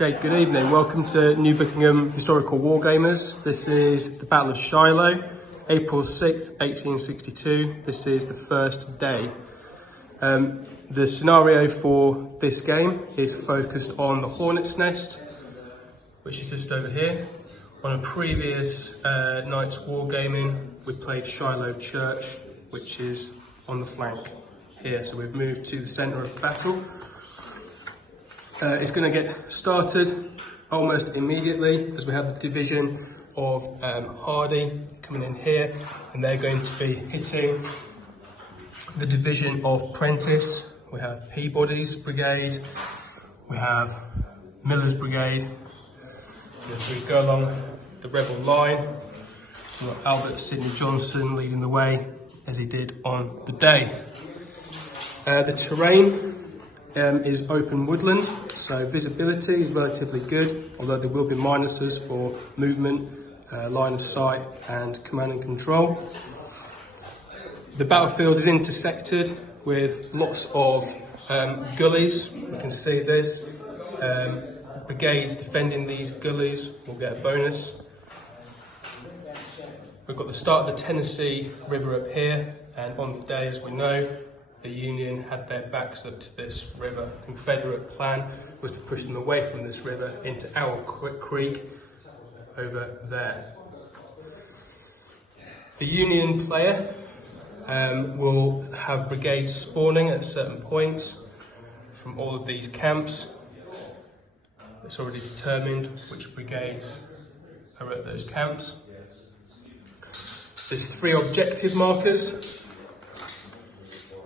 Okay, good evening. Welcome to New Buckenham Historical Wargamers. This is the Battle of Shiloh, April 6th, 1862. This is the first day. The scenario for this game is focused on the Hornet's Nest, which is just over here. On a previous night's wargaming, we played Shiloh Church, which is on the flank here. So we've moved to the centre of the battle. It's going to get started almost immediately as we have the division of Hardy coming in here, and they're going to be hitting the division of Prentice. We have Peabody's brigade, we have Miller's brigade. And as we go along the rebel line, we've got Albert Sidney Johnson leading the way as he did on the day. The terrain is open woodland, so visibility is relatively good, although there will be minuses for movement, line of sight and command and control. The battlefield is intersected with lots of gullies. You can see this. Brigades defending these gullies will get a bonus. We've got the start of the Tennessee River up here, and on the day, as we know, the Union had their backs up to this river. The Confederate plan was to push them away from this river into Owl Creek over there. The Union player will have brigades spawning at certain points from all of these camps. It's already determined which brigades are at those camps. There's 3 objective markers.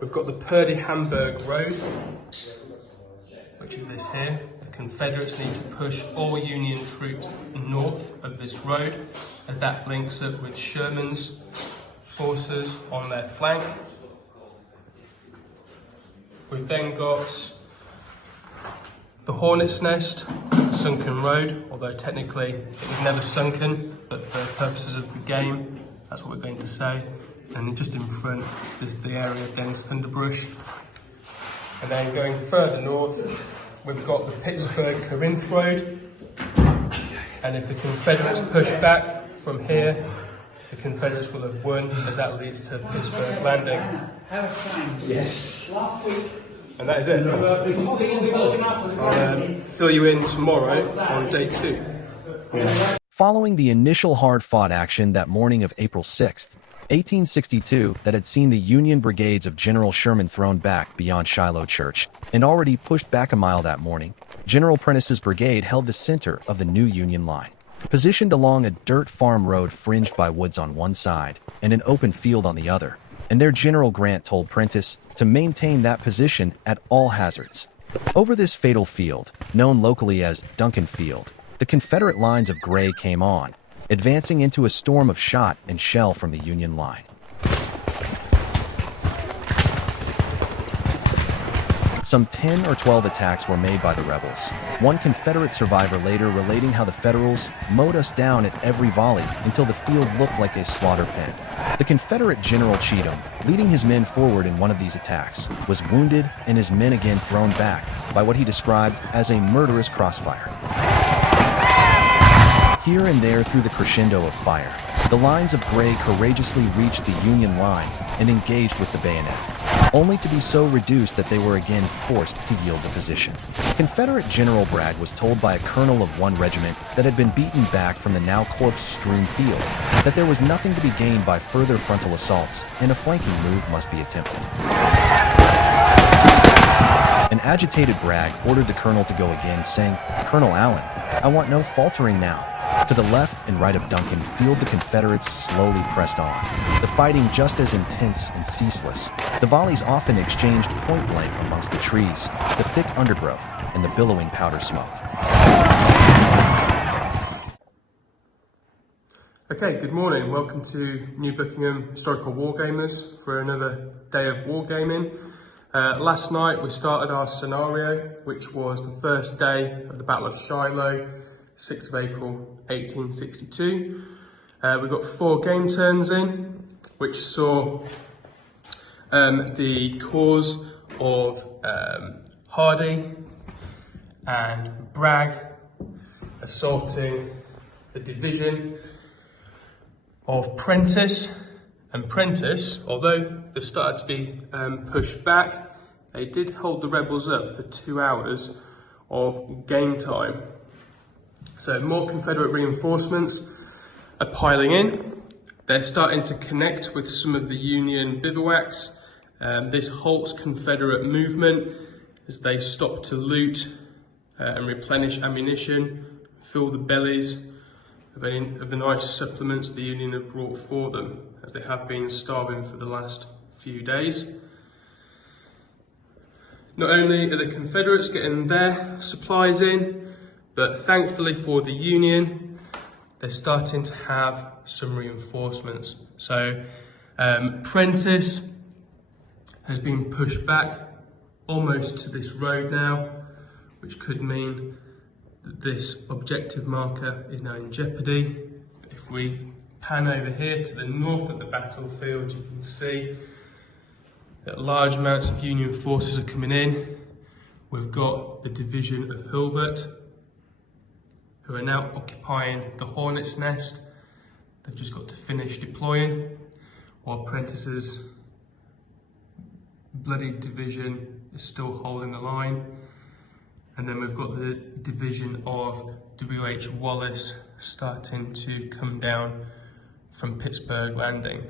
We've got the Purdy-Hamburg Road, which is this here. The Confederates need to push all Union troops north of this road, as that links up with Sherman's forces on their flank. We've then got the Hornet's Nest, sunken road, although technically it was never sunken, but for purposes of the game, that's what we're going to say. And just in front is the area of dense underbrush. And then going further north, we've got the Pittsburgh-Corinth Road. And if the Confederates push back from here, the Confederates will have won, as that leads to Pittsburgh Landing. Yes. Last week. And that is it. I'll fill you in tomorrow on day 2. Yeah. Following the initial hard-fought action that morning of April 6th, 1862, that had seen the Union brigades of General Sherman thrown back beyond Shiloh Church and already pushed back a mile that morning, General Prentice's brigade held the center of the new Union line. Positioned along a dirt farm road fringed by woods on one side and an open field on the other, and their General Grant told Prentice to maintain that position at all hazards. Over this fatal field, known locally as Duncan Field, the Confederate lines of gray came on, advancing into a storm of shot and shell from the Union line. Some 10 or 12 attacks were made by the rebels, one Confederate survivor later relating how the Federals mowed us down at every volley until the field looked like a slaughter pen. The Confederate General Cheatham, leading his men forward in one of these attacks, was wounded and his men again thrown back by what he described as a murderous crossfire. Here and there through the crescendo of fire, the lines of gray courageously reached the Union line and engaged with the bayonet, only to be so reduced that they were again forced to yield the position. Confederate General Bragg was told by a colonel of one regiment that had been beaten back from the now corpse-strewn field that there was nothing to be gained by further frontal assaults and a flanking move must be attempted. An agitated Bragg ordered the colonel to go again, saying, "Colonel Allen, I want no faltering now." To the left and right of Duncan Field, the Confederates slowly pressed on, the fighting just as intense and ceaseless. The volleys often exchanged point-blank amongst the trees, the thick undergrowth, and the billowing powder smoke. Okay, good morning. Welcome to New Buckenham Historical Wargamers for another day of wargaming. Last night we started our scenario, which was the first day of the Battle of Shiloh, 6th of April 1862. We got 4 game turns in, which saw the cause of Hardy and Bragg assaulting the division of Prentice. And Prentice, although they've started to be pushed back, they did hold the rebels up for 2 hours of game time. So more Confederate reinforcements are piling in. They're starting to connect with some of the Union bivouacs. This halts Confederate movement as they stop to loot and replenish ammunition, fill the bellies of the nice supplements the Union have brought for them, as they have been starving for the last few days. Not only are the Confederates getting their supplies in, but thankfully for the Union, they're starting to have some reinforcements. So Prentice has been pushed back almost to this road now, which could mean that this objective marker is now in jeopardy. If we pan over here to the north of the battlefield, you can see that large amounts of Union forces are coming in. We've got the division of Hilbert, who are now occupying the Hornet's Nest. They've just got to finish deploying, while Prentice's bloodied division is still holding the line. And then we've got the division of W.H. Wallace starting to come down from Pittsburgh Landing.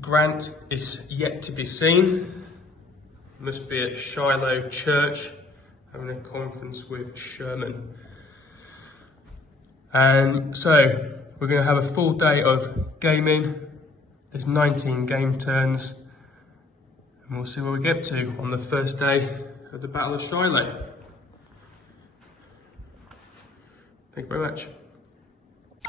Grant is yet to be seen. Must be at Shiloh Church having a conference with Sherman. And so we're going to have a full day of gaming. There's 19 game turns, and we'll see where we get to on the first day of the Battle of Shiloh. Thank you very much.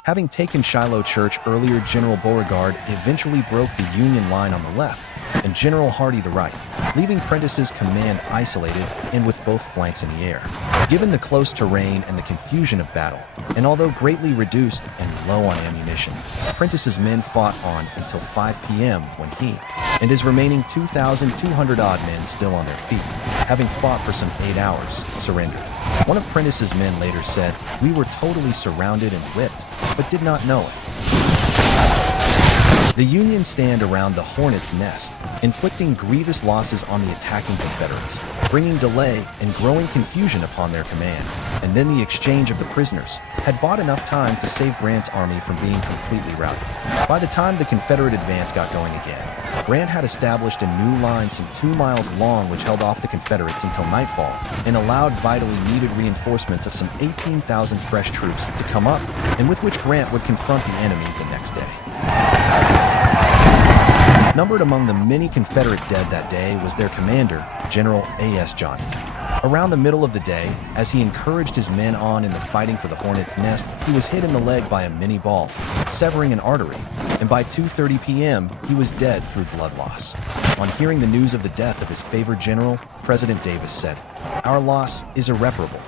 Having taken Shiloh Church earlier, General Beauregard eventually broke the Union line on the left and General Hardee the right, leaving Prentice's command isolated and with both flanks in the air. Given the close terrain and the confusion of battle, and although greatly reduced and low on ammunition, Prentice's men fought on until 5 p.m. when he and his remaining 2,200 odd men still on their feet, having fought for some 8 hours, surrendered. One of Prentice's men later said, "We were totally surrounded and whipped, but did not know it." The Union stand around the Hornet's Nest, inflicting grievous losses on the attacking Confederates, bringing delay and growing confusion upon their command. And then the exchange of the prisoners had bought enough time to save Grant's army from being completely routed. By the time the Confederate advance got going again, Grant had established a new line some 2 miles long which held off the Confederates until nightfall and allowed vitally needed reinforcements of some 18,000 fresh troops to come up, and with which Grant would confront the enemy the next day. Numbered among the many Confederate dead that day was their commander, General A.S. Johnston. Around the middle of the day, as he encouraged his men on in the fighting for the Hornet's Nest, he was hit in the leg by a mini ball, severing an artery, and by 2:30 p.m., he was dead through blood loss. On hearing the news of the death of his favored general, President Davis said, "Our loss is irreparable."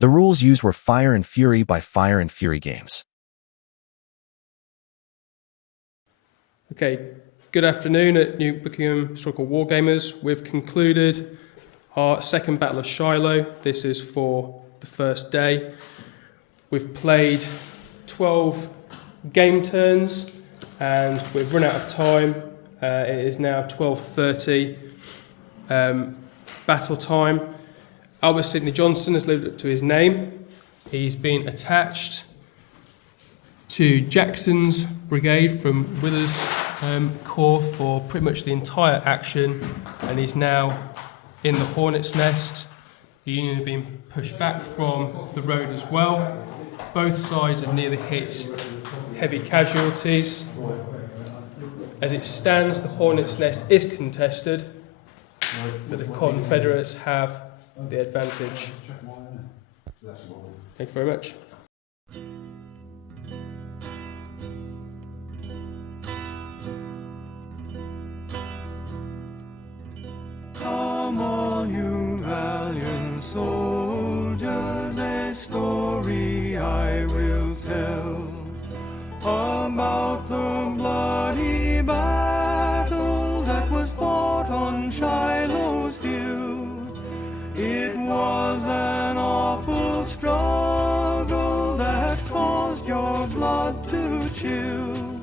The rules used were Fire and Fury by Fire and Fury Games. Okay, good afternoon at New Buckenham Historical Wargamers. We've concluded our second Battle of Shiloh. This is for the first day. We've played 12 game turns and we've run out of time. It is now 12:30 battle time. Albert Sidney Johnston has lived up to his name. He's been attached to Jackson's brigade from Withers' corps for pretty much the entire action, and he's now in the Hornet's Nest. The Union have been pushed back from the road as well. Both sides have nearly hit heavy casualties. As it stands, the Hornet's Nest is contested, but the Confederates have the advantage. Thank you very much. Come all you valiant soldiers, a story I will tell about the bloody battle that was fought on Shiloh's hill. It was an awful terrible struggle that caused your blood to chill,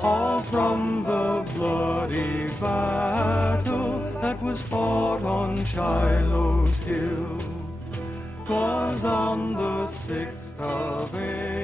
all from the bloody battle that was fought on Shiloh's hill. 'Twas on the 6th of April